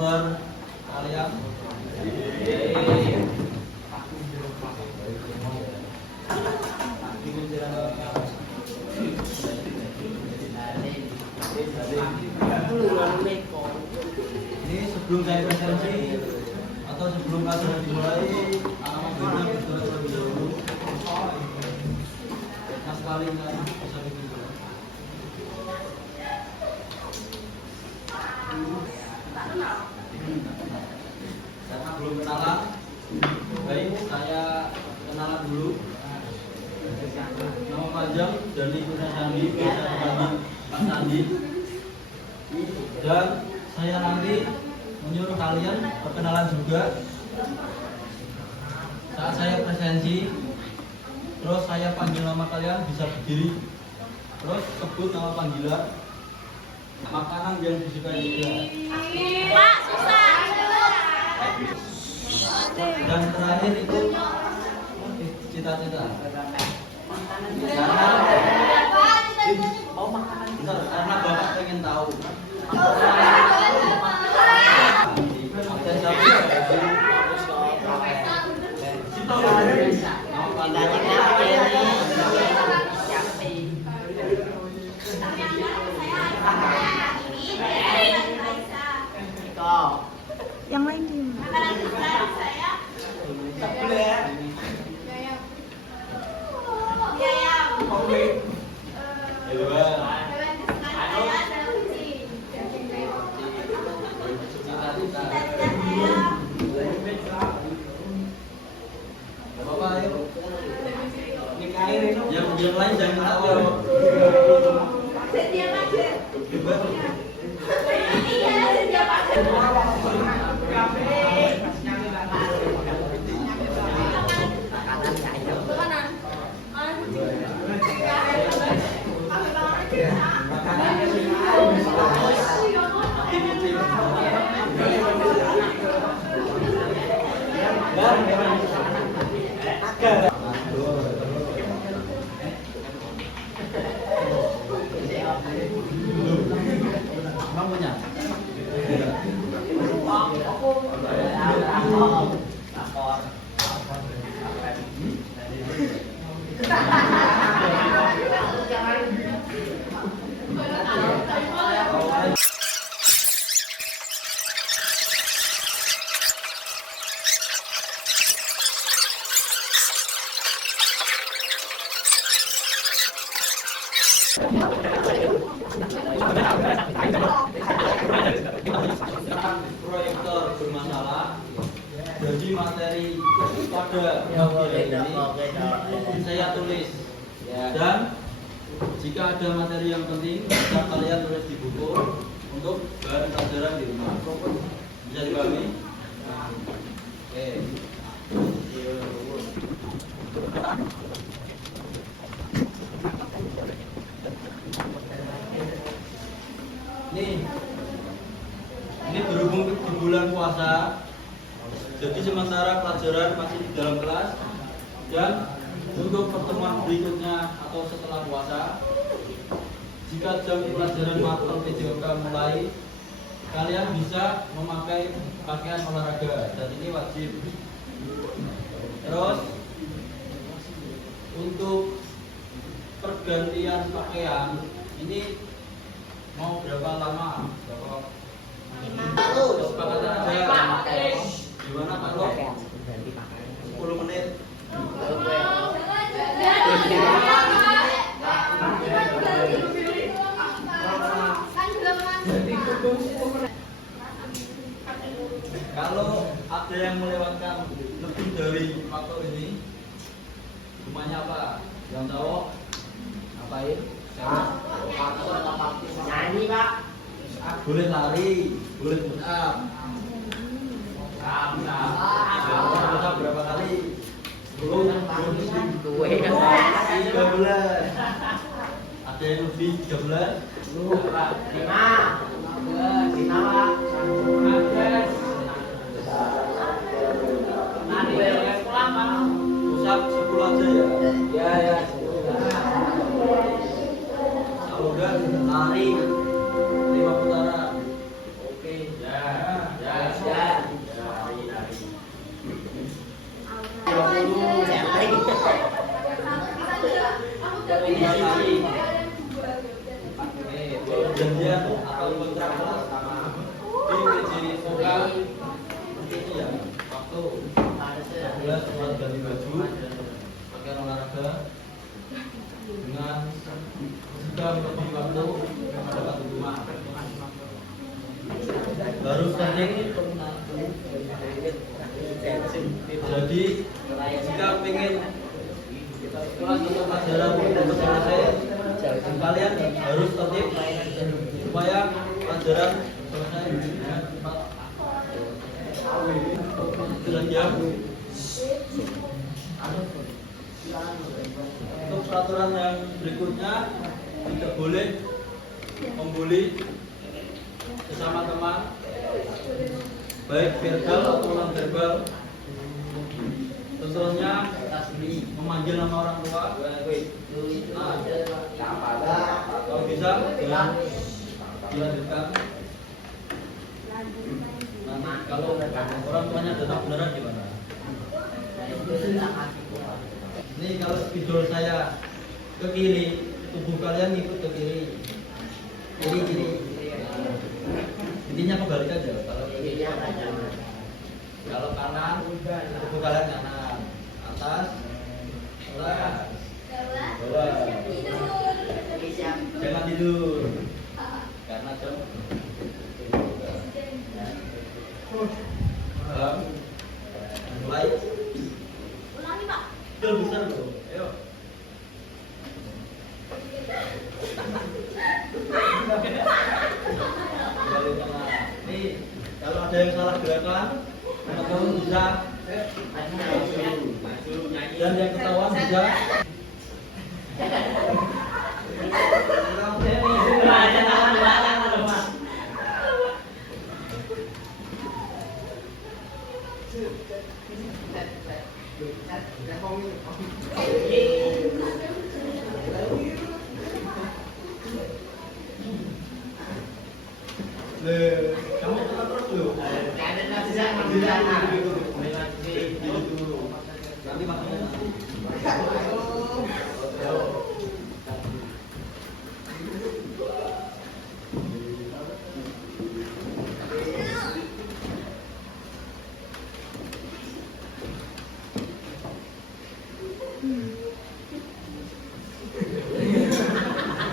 kabar kalian? Ini sebelum saya presentasi atau sebelum kajian dimulai, anak-anak benar berdoa terlebih dahulu. Mas paling bisa bikin dulu. Karena belum kenalan, baik saya kenalan dulu. Nama panjang Dani Kurnia Sandi, biasa dipanggil Pak Sandi. Dan saya nanti menyuruh kalian perkenalan juga. Saat saya presensi, terus saya panggil nama kalian bisa berdiri. Terus sebut nama panggilan, makanan yang disukai juga. Pak, susah. Dan terakhir itu cita-cita. Karena Bapak pengen tahu. Yang lain di Bapak ayo. Yang lain jangan ketawa. Emang punya? Proyektor bermasalah, jadi materi pada ini saya tulis. Dan jika ada materi yang penting, bisa kalian tulis di buku untuk bahan pelajaran di rumah. Bisa dipahami? Oke. Ini berhubung di bulan puasa, jadi sementara pelajaran masih di dalam kelas, dan untuk pertemuan berikutnya atau setelah puasa, jika jam pelajaran materi PJOK mulai, kalian bisa memakai pakaian olahraga dan ini wajib. Terus untuk pergantian pakaian ini mau berapa lama? Kesepakatan aja. Gimana Pak Lo? 10 menit. Kalau ada yang melewatkan lebih dari waktu ini, rumahnya apa? Yang tahu? Ngapain? Nyanyi, Pak. Boleh lari, boleh push up. Push up berapa kali? 10, 13. Ada yang lebih 13? 5. 5, Pak. Push up 10 aja ya? Ya. Kalau enggak lari 5 putaran. Oke. Ya. perjanjian atau kontrak kelas di PJ vokal seperti itu ya. Waktu 12 sholat ganti baju, pakaian olahraga dengan jika melebihi waktu mendapat hukuman. Baru penting. Jadi jika ingin kelas atau pelajaran untuk selesai, kalian harus tertib supaya pelajaran selesai dengan cepat. Sudah siap? Untuk peraturan yang berikutnya, tidak boleh membuli sesama teman, baik verbal atau non verbal. Contohnya memanggil nama orang tua. Nah, kalau bisa dilanjutkan. Nah, kalau orang tuanya tetap beneran gimana? Ini kalau spidol saya ke kiri, tubuh kalian ikut ke kiri. Kiri. Intinya kebalik aja. Kalau kanan, tubuh kalian kanan. Atas, bawah. Jangan tidur. Karena jam. Mulai. Ulangi, Pak. Udah besar loh. Ayo. Balik tengah. Nih, kalau ada yang salah gerakan, teman-teman bisa dan yang ketahuan bisa kamu tekan terus loh. Nanti makannya nanti.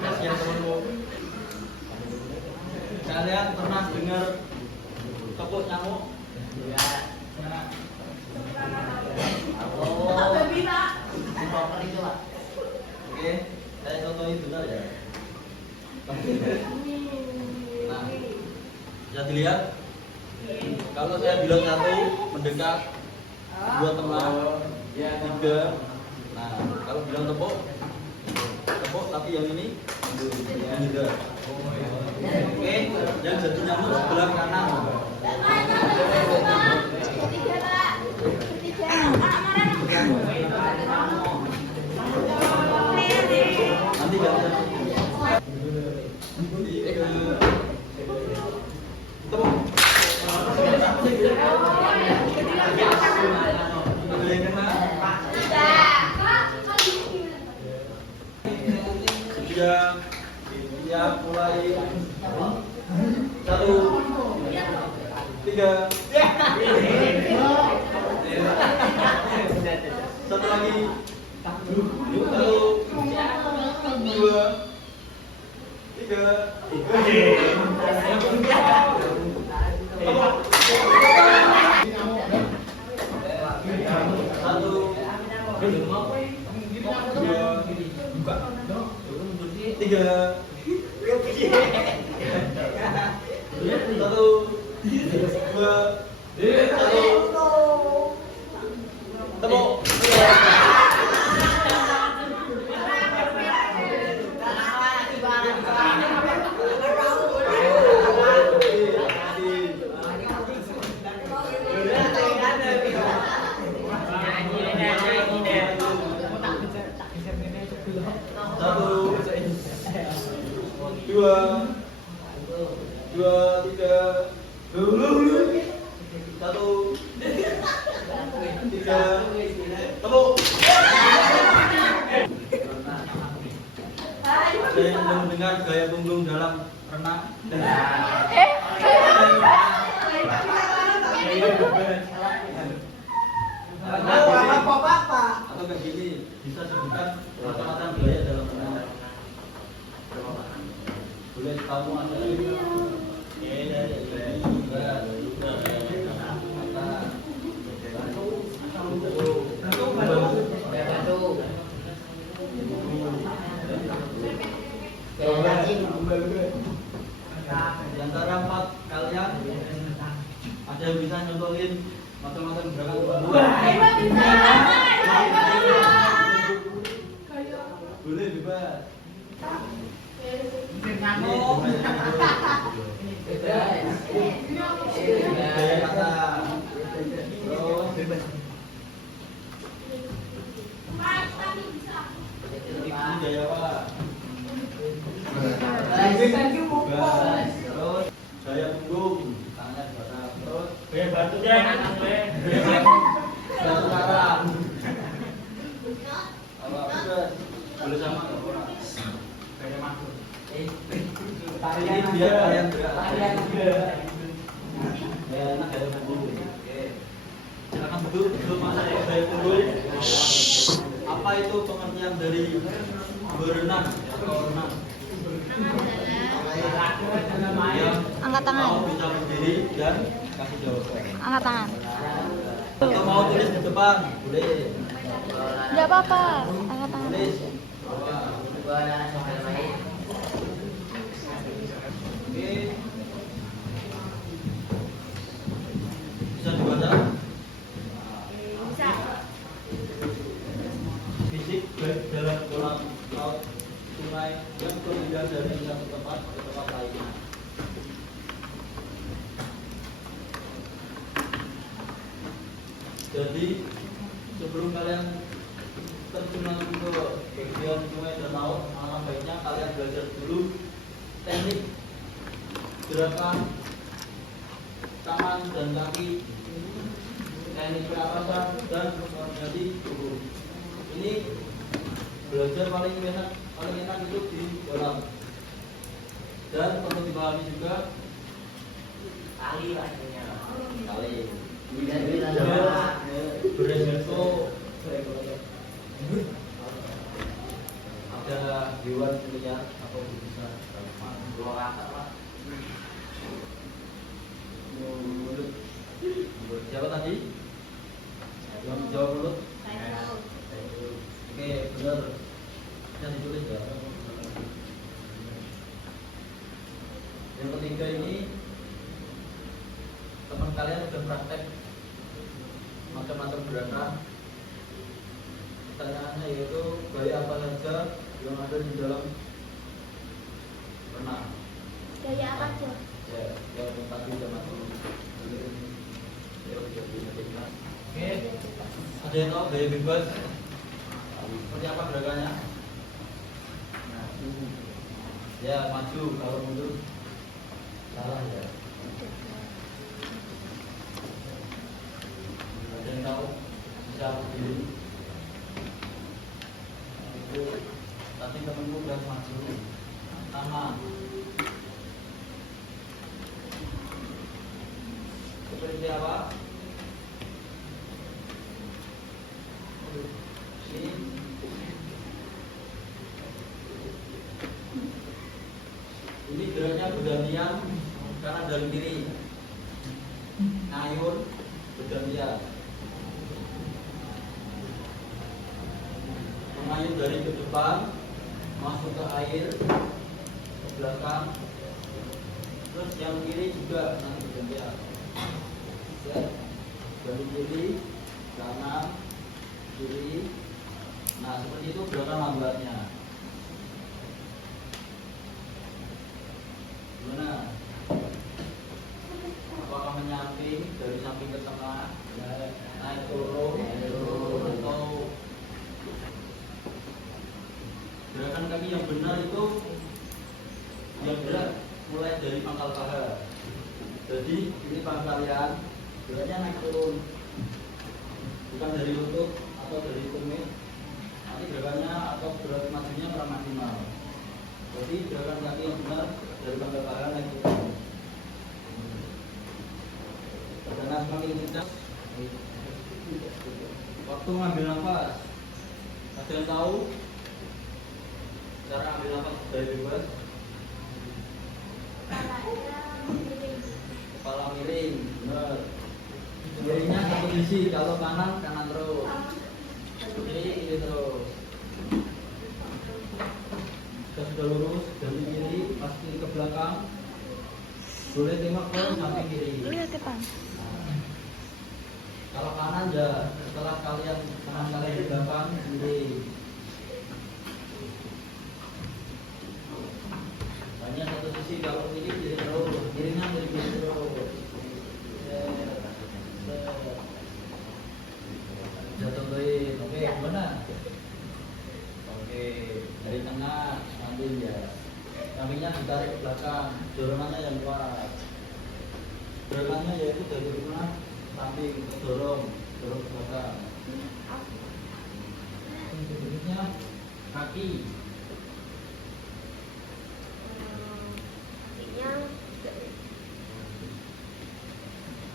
Kasihan temenmu. Kalian pernah dengar tepuk nyamuk? Ya. Nah, oke, saya contohin bentar ya. Nah, bisa dilihat. Kalau saya bilang satu, mendekat. Dua teman, tiga. Nah, kalau bilang tepuk tapi yang ini menghindar. Oke, yang jadi nyamuk sebelah kanan. Nanti gantian. Tepuk. Boleh kena. Siap, mulai. 1, 3. Satu lagi. 1, 2, 3. Tiga. Satu, dua, satu. Tepuk. Satu, dua, tiga, satu, tiga, tepuk. Ada yang mendengar gaya punggung dalam renang. Atau kayak gini, bisa sebutkan macam-macam gaya dalam renang. Boleh kamu ada di antara 4 kalian ada yang bisa nyontohin macam-macam gerakan tubuh? Boleh bebas. Gaya kata. Terus ini gaya apa? Terus gaya punggung, tangannya di atas. Terus Gaya batunya satu karang. Apa bebas? Boleh sama nggak orang? Ini biar kalian gerak. Ya, enak gaya punggung. Oke. Silakan duduk sebelum masuk ke gaya punggung. Apa itu pengertian dari berenang atau renang? Angkat tangan. Mau bisa berdiri dan kasih jawaban. Angkat tangan. Atau mau tulis di depan, boleh. Enggak apa-apa. Angkat tangan. Tulis. Oke. Bisa dibaca? Fisik baik dalam kolam laut, sungai yang berpindah dari satu tempat ke tempat lainnya. Jadi sebelum kalian terjun ke bagian sungai dan laut, alangkah baiknya kalian belajar dulu teknik gerakan tangan dan kaki, teknik pernapasan dan koordinasi tubuh. Ini belajar paling enak itu di dalam. Dan perlu dipahami juga Kali rasanya. kali Bila beresiko ada hewan liar atau bisa dua kakak lah. mulut. Siapa tadi? Yang jawab mulut. Oke, benar. Yang ditulis ya. Yang ketiga ini teman kalian sudah praktek macam-macam gerakan. Pertanyaannya yaitu gaya apa saja yang ada di dalam renang? Gaya apa aja? Ya, yang tadi sudah masuk. Ya, sudah bisa. Oke, ada yang tahu gaya bebas? Seperti apa gerakannya? Ya, maju, kalau mundur salah ya. Ada yang tahu? Bisa berdiri? Itu tadi temenku udah maju tangan. Seperti apa? Ini geraknya bergantian karena dari kiri ngayun bergantian, mengayun dari ke depan masuk ke air ke belakang, terus yang kiri juga nanti bergantian ya, dari kiri kanan kiri. Nah seperti itu gerakan lambatnya. Gimana? Apakah menyamping dari samping ke tengah, naik turun, atau gerakan kaki yang benar itu yang gerak mulai dari pangkal paha. Jadi ini paha kalian geraknya naik turun, bukan dari lutut atau dari tumit. Nanti gerakannya atau gerak majunya kurang maksimal. Jadi gerakan kaki yang benar dari pangkal tangan naik. Perjalanan semakin kencang. Waktu ngambil nafas, ada yang tahu cara ambil nafas dari bebas? Kepala miring, benar. Miringnya satu sisi, kalau kanan kanan terus, kiri terus. Kita sudah lurus dari kiri, pasti ke belakang. Boleh tengok ke samping kiri. Lihat depan. Kalau kanan ya setelah kalian kanan kalian di belakang kiri. Hanya satu sisi, kalau kiri kiri terus, kirinya kiri kiri terus. Jatuh baik, oke gimana? Oke, dari tengah ambil ya. Sampingnya ditarik ke belakang, dorongannya yang kuat. Dorongannya yaitu dari tengah samping dorong ke belakang. Berikutnya kaki.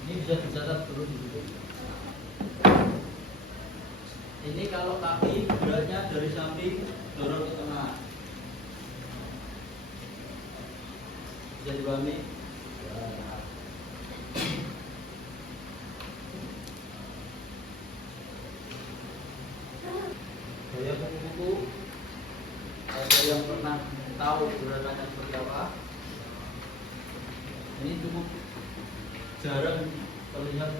Ini bisa dicatat dulu dulu. Ini kalau kaki beratnya dari samping dorong ke tengah. Bisa dipahami? Gaya kuku-kuku, ada yang pernah tahu gerakannya seperti apa? Ini cukup jarang terlihat.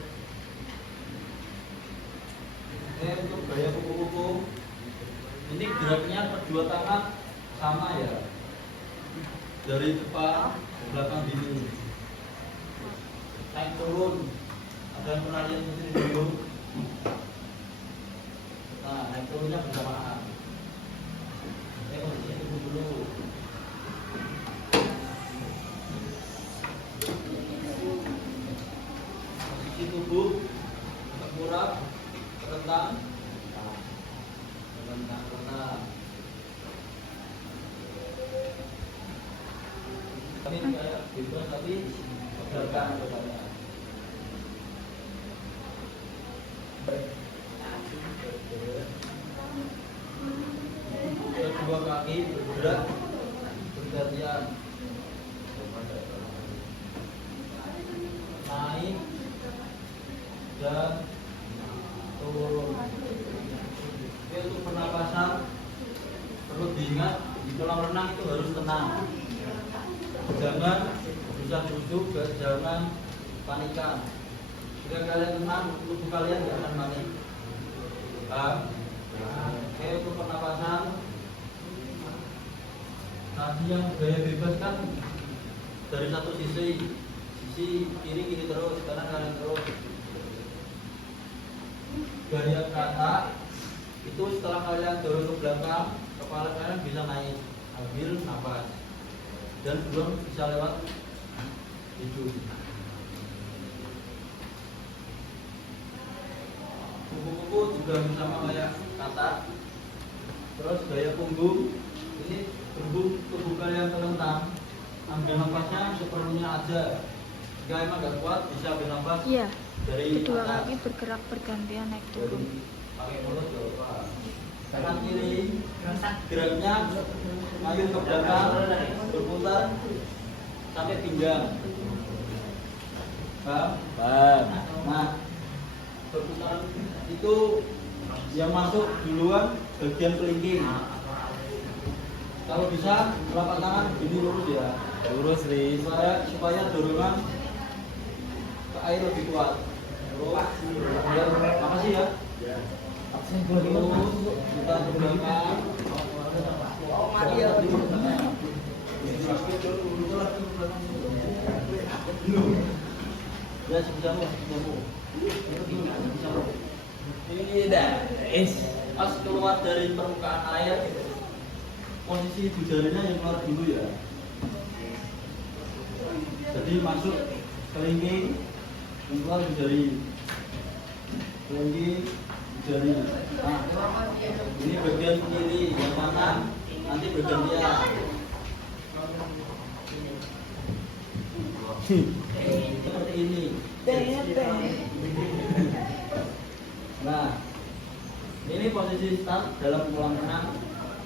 Untuk gaya kuku-kuku, ini geraknya kedua tangan sama ya, dari depan ke belakang gini, naik turun. Ada yang pernah lihat ini dulu? Nah, naik turunnya bersamaan. Posisi tubuh dulu. Posisi tubuh terkurap, terentang, terentang. Ini kayak bebas tapi tegakkan coba. Kedua kaki bergerak bergantian, naik dan turun. Oke, untuk pernapasan perlu diingat di kolam renang itu harus tenang. Jangan susah duduk, jangan panikan. Jika kalian tenang, tubuh kalian tidak akan panik. Oke, untuk pernapasan tadi yang gaya bebas kan dari satu sisi kiri terus, kanan terus. Gaya kata itu setelah kalian dorong ke belakang, kepala kalian bisa naik, ambil nafas dan buang bisa lewat hidung. Kuku-kuku juga sama kayak kata. Terus gaya punggung, ini berhubung tubuh kalian terlentang, ambil nafasnya seperlunya aja. Jika emang gak kuat, bisa ambil nafas Iya. dari Kedua atas. kaki bergerak bergantian naik turun. Jadi pakai mulut gak apa. Kanan kiri, geraknya maju ke belakang, berputar sampai pinggang. Paham? Nah, berputar itu yang masuk duluan bagian kelingking. Kalau bisa telapak tangan ini lurus ya. Lurus nih. Supaya dorongan ke air lebih kuat. Lurus. Makasih ya. Lurus. Kita bergerak. Oh, mati ya. Ya, sebentar. Ini dah. Pas keluar dari permukaan air, posisi ibu jarinya yang keluar dulu ya. Jadi masuk kelingking, yang keluar ibu jari. Kelingking, ibu jari. Nah, ini bagian kiri, yang mana nanti bergantian. Seperti ini. Nah, ini posisi start dalam kolam renang.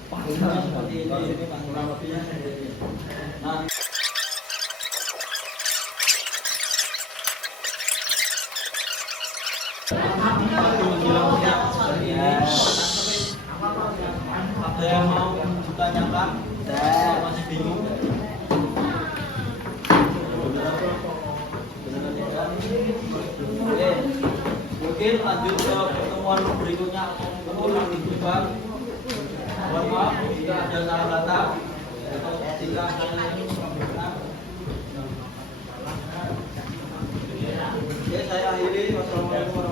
Posisinya seperti ini, kurang lebihnya seperti ini. Nah, menjelang seperti ini. Ada yang mau ditanyakan? Saya masih bingung. Oke, mungkin lanjut ke pertemuan berikutnya atau ulang minggu depan. Mohon maaf jika ada salah kata atau jika ada yang kurang berkenan. Oke, saya akhiri. Wassalamualaikum warahmatullahi wabarakatuh.